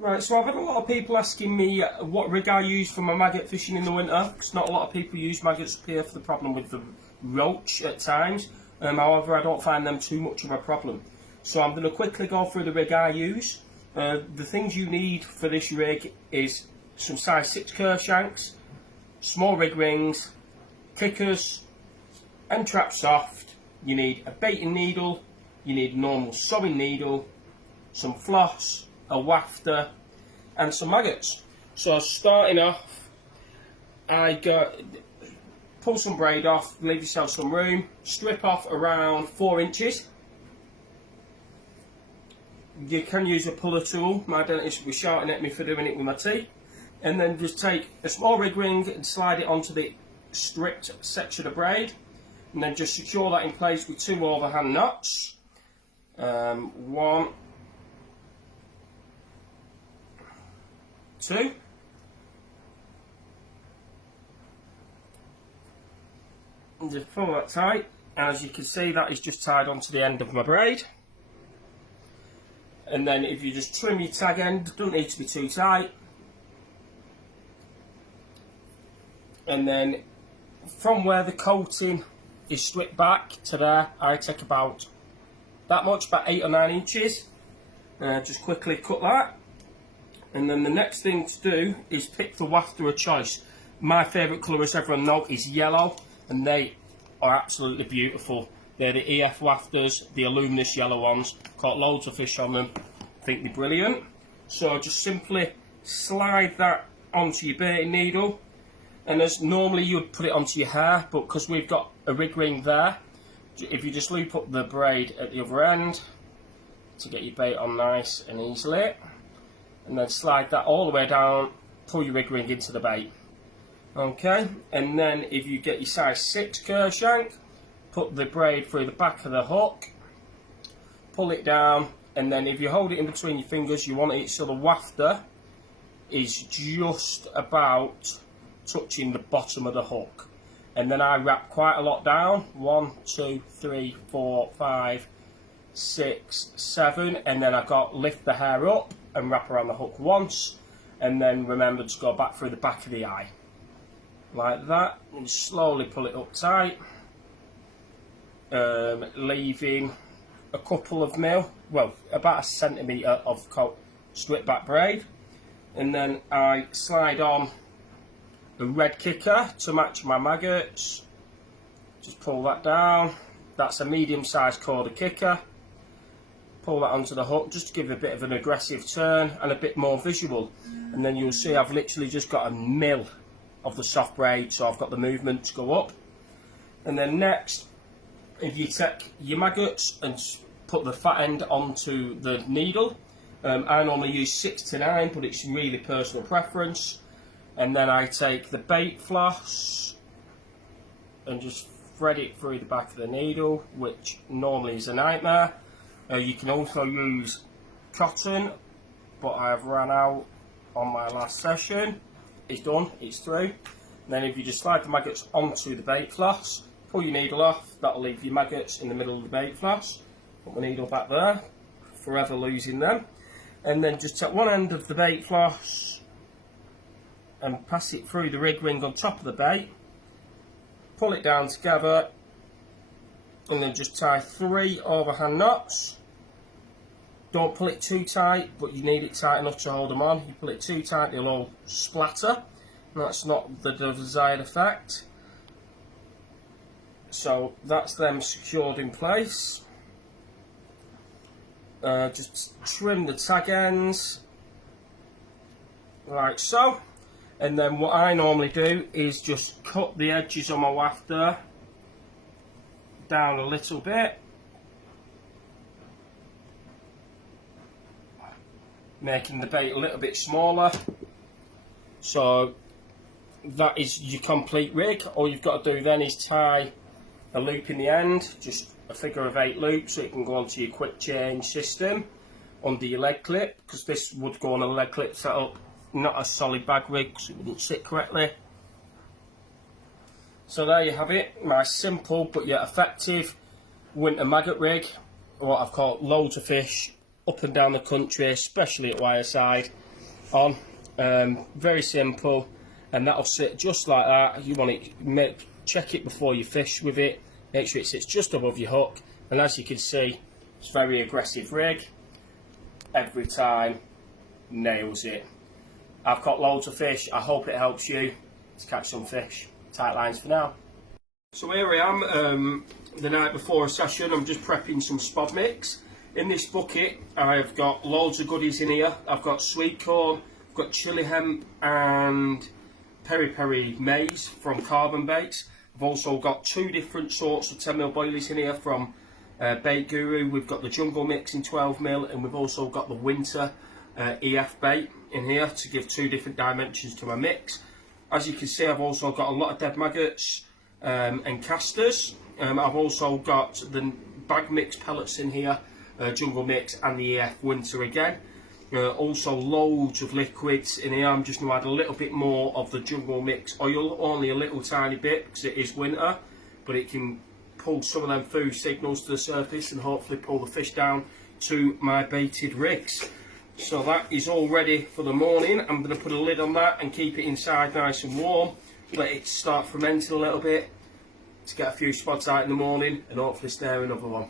Right, so I've had a lot of people asking me what rig I use for my maggot fishing in the winter, because not a lot of people use maggots up here for the problem with the roach at times. However, I don't find them too much of a problem. So I'm going to quickly go through the rig I use. The things you need for this rig is some size 6 curve shanks, small rig rings, kickers, and trap soft. You need a baiting needle, you need a normal sewing needle, some floss, a wafter, and some maggots. So starting off, pull some braid off, leave yourself some room, strip off around 4 inches. You can use a puller tool. My dentist will be shouting at me for doing it with my teeth. And then just take a small rig ring and slide it onto the stripped section of braid, and then just secure that in place with 2 overhand knots. 1, 2. And just pull that tight, and as you can see, that is just tied onto the end of my braid. And then if you just trim your tag end, doesn't need to be too tight. And then from where the coating is stripped back to there, I take about that much, about 8 or 9 inches. Just quickly cut that. And then the next thing to do is pick the wafter of choice. My favourite colour, as everyone knows, is yellow, and they are absolutely beautiful. They're the EF wafters, the luminous yellow ones. Caught loads of fish on them. I think they're brilliant. So just simply slide that onto your baiting needle, and as normally you'd put it onto your hair, but because we've got a rig ring there, if you just loop up the braid at the other end to get your bait on nice and easily, and then slide that all the way down, pull your rig ring into the bait. Okay, and then if you get your size 6 curve shank, put the braid through the back of the hook, pull it down, and then if you hold it in between your fingers, you want it so the wafter is just about touching the bottom of the hook. And then I wrap quite a lot down, 1, 2, 3, 4, 5, 6, 7, and then I've got lift the hair up and wrap around the hook once, and then remember to go back through the back of the eye like that, and slowly pull it up tight, leaving a couple of mil, well, about a centimetre of strip back braid. And then I slide on a red kicker to match my maggots. Just pull that down. That's a medium sized corded kicker. Pull that onto the hook just to give it a bit of an aggressive turn and a bit more visual. And then you'll see I've literally just got a mil of the soft braid, so I've got the movement to go up. And then next, if you take your maggots and put the fat end onto the needle, I normally use 6 to 9, but it's really personal preference. And then I take the bait floss and just thread it through the back of the needle, which normally is a nightmare. You can also use cotton, but I have run out on my last session. It's done, it's through. And then if you just slide the maggots onto the bait floss, pull your needle off, that'll leave your maggots in the middle of the bait floss. Put the needle back there, forever losing them. And then just take one end of the bait floss and pass it through the rig ring on top of the bait. Pull it down together, and then just tie 3 overhand knots. Don't pull it too tight, but you need it tight enough to hold them on. You pull it too tight, it'll all splatter, and that's not the desired effect. So that's them secured in place. Just trim the tag ends like so, and then what I normally do is just cut the edges on my wafter down a little bit, making the bait a little bit smaller. So that is your complete rig. All you've got to do then is tie a loop in the end, just a figure of 8 loops, so it can go onto your quick change system under your leg clip, because this would go on a leg clip setup, not a solid bag rig, because it wouldn't sit correctly. So there you have it, my simple but yet effective winter maggot rig. What I've caught loads of fish up and down the country, especially at Wyreside. on. Very simple, and that'll sit just like that. You want it, check it before you fish with it. Make sure it sits just above your hook, and as you can see, it's a very aggressive rig. Every time, nails it. I've caught loads of fish. I hope it helps you to catch some fish. Tight lines for now. So here I am, the night before a session. I'm just prepping some spod mix. In this bucket, I've got loads of goodies in here. I've got sweet corn, I've got chili hemp and peri peri maize from Carbon Baits. I've also got 2 different sorts of 10mm boilies in here from Bait Guru. We've got the Jungle Mix in 12mm, and we've also got the Winter EF bait in here to give 2 different dimensions to my mix. As you can see, I've also got a lot of dead maggots and casters. I've also got the bag mix pellets in here, Jungle Mix and the EF Winter again. Also loads of liquids in here. I'm just going to add a little bit more of the Jungle Mix oil, only a little tiny bit because it is winter, but it can pull some of them food signals to the surface and hopefully pull the fish down to my baited rigs. So that is all ready for the morning. I'm going to put a lid on that and keep it inside nice and warm. Let it start fermenting a little bit to get a few spots out in the morning and hopefully snare another one.